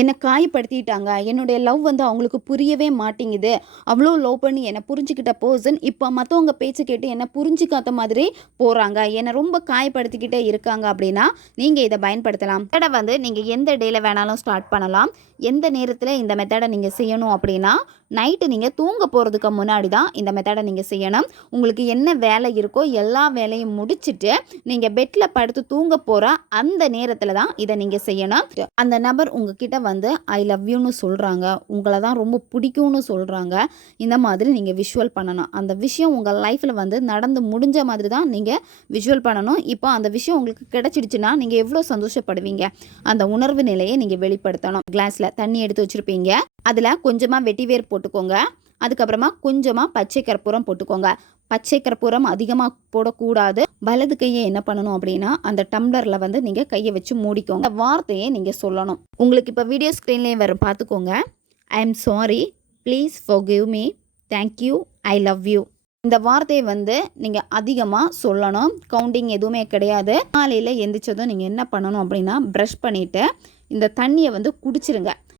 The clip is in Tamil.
என்னை காயப்படுத்திட்டாங்க, என்னுடைய லவ் வந்து அவங்களுக்கு புரியவே மாட்டேங்குது, அவ்வளோ லவ் பண்ணி என்னை புரிஞ்சுக்கிட்ட பர்சன் இப்போ மற்றவங்க பேச்சு கேட்டு என்னை புரிஞ்சிக்காத மாதிரி போகிறாங்க, என்னை ரொம்ப காயப்படுத்திக்கிட்டே இருக்காங்க அப்படின்னா நீங்கள் இதை பயன்படுத்தலாம். மெத்தடை வந்து நீங்கள் எந்த டேயில் வேணாலும் ஸ்டார்ட் பண்ணலாம். எந்த நேரத்தில் இந்த மெத்தடை நீங்கள் செய்யணும் அப்படின்னா நைட்டு நீங்கள் தூங்க போகிறதுக்கு முன்னாடி தான் இந்த மெத்தடை நீங்கள் செய்யணும். உங்களுக்கு என்ன வேலை இருக்கோ எல்லா வேலையும் முடிச்சுட்டு நீங்கள் பெட்டில் படுத்து தூங்க போகிற அந்த நேரத்தில் தான் இதை நீங்கள் செய்யணும். அந்த நபர் உங்ககிட்ட வந்து ஐ லவ் யூன்னு சொல்கிறாங்க, உங்களை தான் ரொம்ப பிடிக்கும்னு சொல்கிறாங்க, இந்த மாதிரி நீங்கள் விஷுவல் பண்ணணும். அந்த விஷயம் உங்கள் லைஃப்பில் வந்து நடந்து முடிஞ்ச மாதிரி தான் நீங்கள் விஷுவல் பண்ணணும். இப்போ அந்த விஷயம் உங்களுக்கு கிடச்சிடுச்சுன்னா நீங்கள் எவ்வளோ சந்தோஷப்படுவீங்க, அந்த உணர்வு நிலையை நீங்கள் வெளிப்படுத்தணும். கிளாஸில் தண்ணி எடுத்து வச்சுருப்பீங்க, அதில் கொஞ்சமாக வெட்டிவேர் போட்டுக்கோங்க, அதுக்கப்புறமா கொஞ்சமாக பச்சை கற்பூரம் போட்டுக்கோங்க. பச்சை கற்பூரம் அதிகமாக போடக்கூடாது. வலது கையை என்ன பண்ணணும் அப்படின்னா அந்த டம்ளரில் வந்து நீங்கள் கையை வச்சு மூடிக்கோங்க. அந்த வார்த்தையை நீங்கள் சொல்லணும். உங்களுக்கு இப்போ வீடியோ ஸ்க்ரீன்லேயே வரும், பார்த்துக்கோங்க. I am sorry, please forgive me, thank you, I love you. இந்த வார்த்தையை வந்து நீங்கள் அதிகமாக சொல்லணும். கவுண்டிங் எதுவுமே கிடையாது. காலையில் எந்திரிச்சதும் நீங்கள் என்ன பண்ணணும் அப்படின்னா ப்ரஷ் பண்ணிவிட்டு இந்த தண்ணியை வந்து குடிச்சிருங்க.